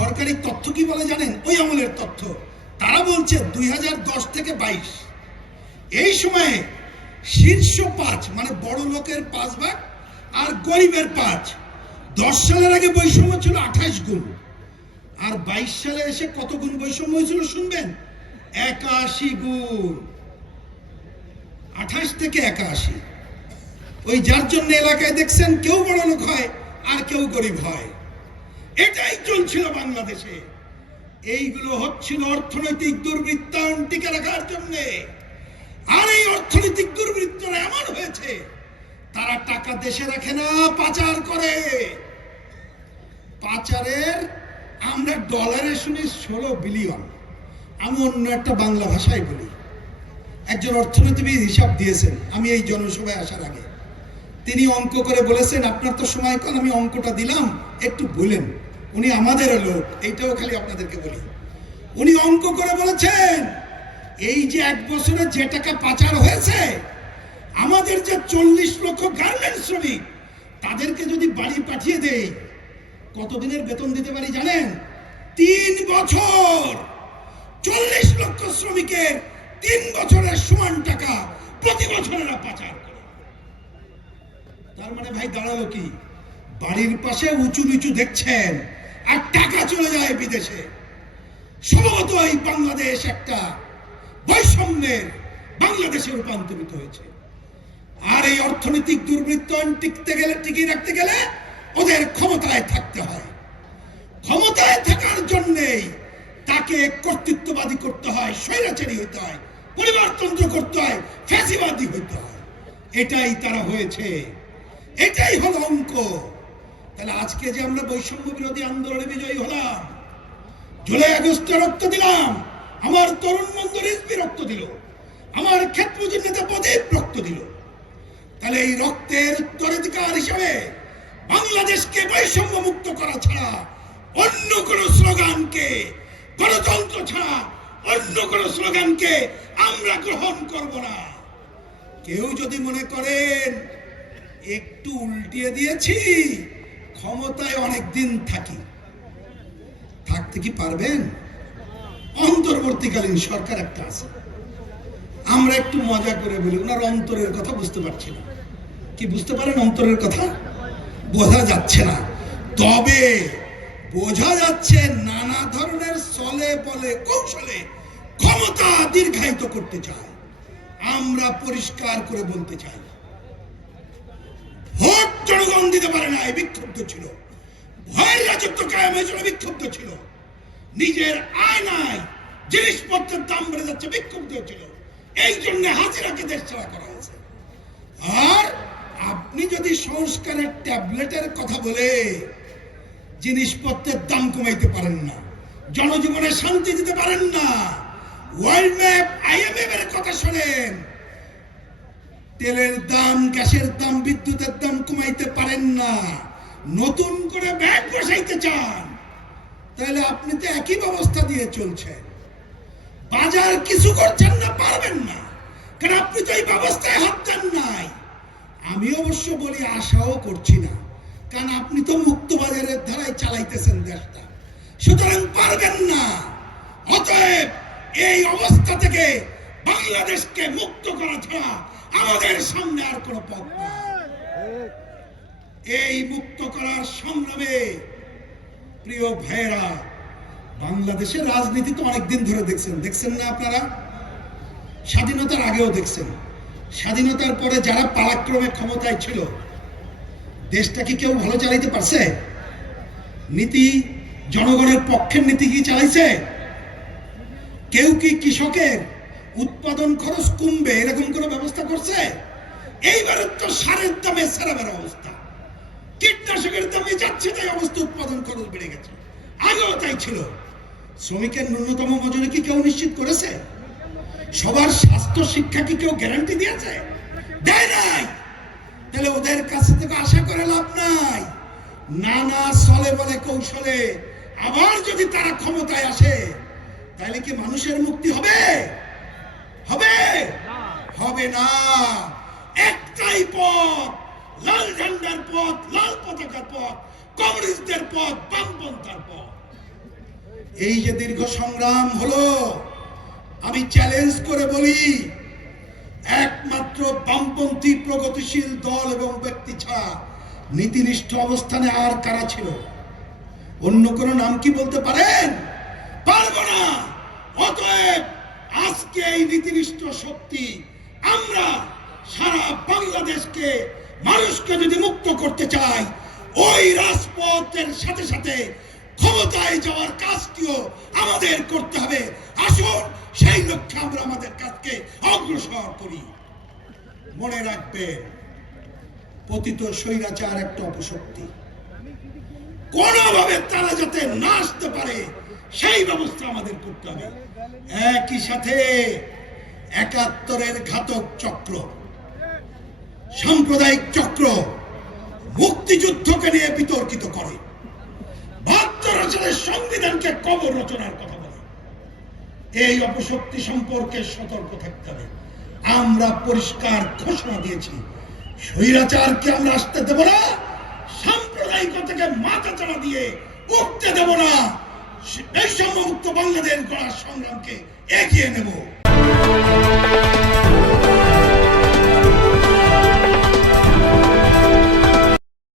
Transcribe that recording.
সরকারি তথ্য কি বলে জানেন? ওই আমলের তথ্য। তারা বলছে দুই হাজার দশ থেকে বাইশ। এই সময়ে শীর্ষ পাঁচ মানে বড় লোকের পাঁচ ভাগ আর গরিবের পাঁচ। দশ সালের আগে বৈষম্য ছিল আঠাশ গুণ। আর বাইশ সালে এসে কত গুণ বৈষম্য হয়েছিল শুনবেন? একাশি গুণ। আঠাশ থেকে একাশি। ওই যার জন্য এলাকায় দেখছেন কেউ বড় লোক হয় আর কেউ গরিব হয়। এটাই চলছিল বাংলাদেশে। এইগুলো হচ্ছিল অর্থনৈতিক দুর্বৃত্তায়ন টিকে রাখার জন্য। আর এই অর্থনৈতিক দুর্বৃত্তরা এমন হয়েছে, তারা টাকা দেশে রাখে না, পাচার করে। পাচারের আমরা ডলারে শুনি ষোলো বিলিয়ন। আমি অন্য একটা বাংলা ভাষায় বলি। একজন অর্থনীতিবিদ হিসাব দিয়েছেন, আমি এই জনসভায় আসার আগে। তিনি অঙ্ক করে বলেছেন, আপনার তো সময় কম, আমি অঙ্কটা দিলাম, একটু বলেন। উনি আমাদের লোক, এইটাও খালি আপনাদেরকে বলি। উনি অঙ্ক করে বলেছেন, এই যে এক বছরে যে টাকা পাচার হয়েছে, আমাদের যে চল্লিশ লক্ষ গার্মেন্টস শ্রমিক, তাদেরকে যদি বাড়ি পাঠিয়ে দেই, কতদিনের বেতন দিতে পারি জানেন? তিন বছর। চল্লিশ লক্ষ শ্রমিকের তিন বছরের সমান টাকা প্রতি বছর পাচার করে। তার মানে ভাই, দাঁড়াল কি? বাড়ির পাশে উঁচু নিচু দেখছেন আর টাকা চলে যায় বিদেশে। সম্ভবত এই বাংলাদেশ একটা বৈষম্যের বাংলাদেশে রূপান্তরিত হয়েছে। আর এই অর্থনৈতিক দুর্বৃত্তায়ন টিকতে গেলে, টিকিয়ে রাখতে গেলে ওদের ক্ষমতায় থাকতে হয়। ক্ষমতায় থাকার জন্যেই তাকে কর্তৃত্ববাদী করতে হয়, স্বৈরাচারী হইতে হয়, পরিবারতন্ত্র করতে হয়, ফ্যাসিবাদী হইতে হয়। এটাই তারা হয়েছে। এটাই হলো অঙ্ক। তাহলে আজকে যে আমরা বৈষম্য বিরোধী আন্দোলনে বিজয়ী হলাম, জুলাই আগস্টে রক্ত দিলাম, আমার তরুণ বন্ধু রক্ত দিল, আমার ক্ষেত্রমজুর নেতা প্রদীপ রক্ত দিল। তাহলে এই রক্তের উত্তরাধিকার হিসাবে বাংলাদেশকে বৈষম্য মুক্ত করা ছাড়া অন্য কোন স্লোগানকে, গণতন্ত্র ছাড়া অন্য কোন স্লোগানকে আমরা গ্রহণ করব না। কেউ যদি মনে করেন একটু উল্টিয়ে দিয়েছি, ক্ষমতায় অনেক দিন থাকি। থাকতে কি পারবেন? অন্তর্বর্তীকালীন সরকার একটা আছে। আমরা একটু মজা করে বলি, ওনার অন্তরের কথা বুঝতে পারছি না। কি বুঝতে পারেন অন্তরের কথা? বোঝা যাচ্ছে না। তবে বোঝা যাচ্ছে নানা ধরনের চলে বলে কৌশলে ক্ষমতা দীর্ঘায়িত করতে চায়। আমরা পরিষ্কার করে বলতে চাই ভোট জনগণ দিতে পারে না, এই বিক্ষুব্ধ ছিল। ভয়ের রাজত্ব কায়েম হয়েছিল, বিক্ষুব্ধ ছিল। নিজের আয় নাই জিনিসপত্রের দাম বেড়ে যাচ্ছে, বিক্ষুব্ধ ছিল। এই জন্য হাজিরাকে দেশ ছাড়া করা হয়েছে। আর আপনি যদি সংস্কারের ট্যাবলেটের কথা বলে জিনিসপত্রের দাম কমাইতে পারেন না, জনজীবনে শান্তি দিতে পারেন না, ওয়ার্ল্ড ম্যাপ, আইএমএফ এর কথা শোনেন তেলের দাম, গ্যাসের দাম, বিদ্যুতের দাম কমাইতে পারেন না। নতুন করে ব্যাগ বসাইতে চান। তাহলে আপনি তো একই ব্যবস্থা দিয়ে চলছেন। বাজার কিছু করছেন না, পারবেন না। কারণ আপনি তো এই ব্যবস্থায় হাত দেন নাই। আমি অবশ্য বলি, আশাও করছি না। কারণ আপনি তো মুক্ত বাজারের ধারায় চালাইতেছেন দেশটা। সুতরাং পারবেন না। অতএব এই অবস্থা থেকে বাংলাদেশকে মুক্ত করা ছাড়া আমাদের সামনে আর কোনো পথ এই মুক্ত করার সংগ্রামে, প্রিয় ভাইয়েরা, বাংলাদেশের রাজনীতি তো অনেকদিন ধরে দেখছেন। দেখছেন না আপনারা? স্বাধীনতার আগেও দেখছেন। স্বাধীনতার পরে যারা পালাক্রমে ক্ষমতায় ছিল, দেশটা কি কেউ ভালো চালাইতে পারছে? নীতি জনগণের পক্ষের নীতি কি চালাইছে? কেউ কি কৃষকের উৎপাদন খরচ কমবে, এরকম কোনো ব্যবস্থা করছে? এইবারের তো সারের দামে সেরাবের অবস্থা। কীটনাশকের দামে যাচ্ছে তাই অবস্থা, উৎপাদন খরচ বেড়ে গেছে। আগেও তাই ছিল। শ্রমিকের ন্যূনতম মজুরি কি কেউ নিশ্চিত করেছে? সবার স্বাস্থ্য শিক্ষা কি কেউ গ্যারান্টি দিয়েছে? দেয় নাই। তাহলে ওদের কাছে থেকে আশা করে লাভ নাই। নানা সলে বলে কৌশলে। আবার যদি তারা ক্ষমতায় আসে, তাহলে কি মানুষের মুক্তি হবে? হবে না। একটাই পথ, লাল ঝান্ডার পথ, লাল পতাকার পথ, কমিউনিস্টদের পথ, বামপন্থার পথ। এই যে দীর্ঘ সংগ্রাম হলো, আমি চ্যালেঞ্জ করে বলি, একমাত্র বামপন্থী প্রগতিশীল দল এবং ব্যক্তি ছাড়া নীতিনিষ্ঠ অবস্থানে আর কারা ছিল? অন্য কোনো নাম কি বলতে পারেন? পারব না। অতএব আজকে এই নীতিনিষ্ঠ শক্তি আমরা সারা বাংলাদেশকে মানুষকে যদি মুক্ত করতে চাই, ওই রাজপথের সাথে সাথে ক্ষমতায় যাওয়ার কাজটিও আমাদের করতে হবে। আসুন, সেই লক্ষ্যে আমরা আমাদের কাজকে অগ্রসর করি। মনে রাখবেন, পতিত স্বৈরাচার একটা অপশক্তি। কোনোভাবে তারা যাতে না আসতে পারে, সেই ব্যবস্থা আমাদের করতে হবে। একই সাথে একাত্তরের ঘাতক চক্র, সাম্প্রদায়িক চক্র মুক্তিযুদ্ধকে নিয়ে বিতর্কিত করে। বাহাত্তর সালের সংবিধানকে কবর রচনার কথা বলে। এই অপশক্তি সম্পর্কে সতর্ক থাকতে হবে। আমরা পরিষ্কার ঘোষণা দিয়েছি, স্বৈরাচারকে আমরা আসতে দেব না, সাম্প্রদায়িকতাকে মাথা চাড়া দিয়ে উঠতে দেব না। বৈষম্যমুক্ত বাংলাদেশ গড়ার সংগ্রামকে এগিয়ে নেব। Música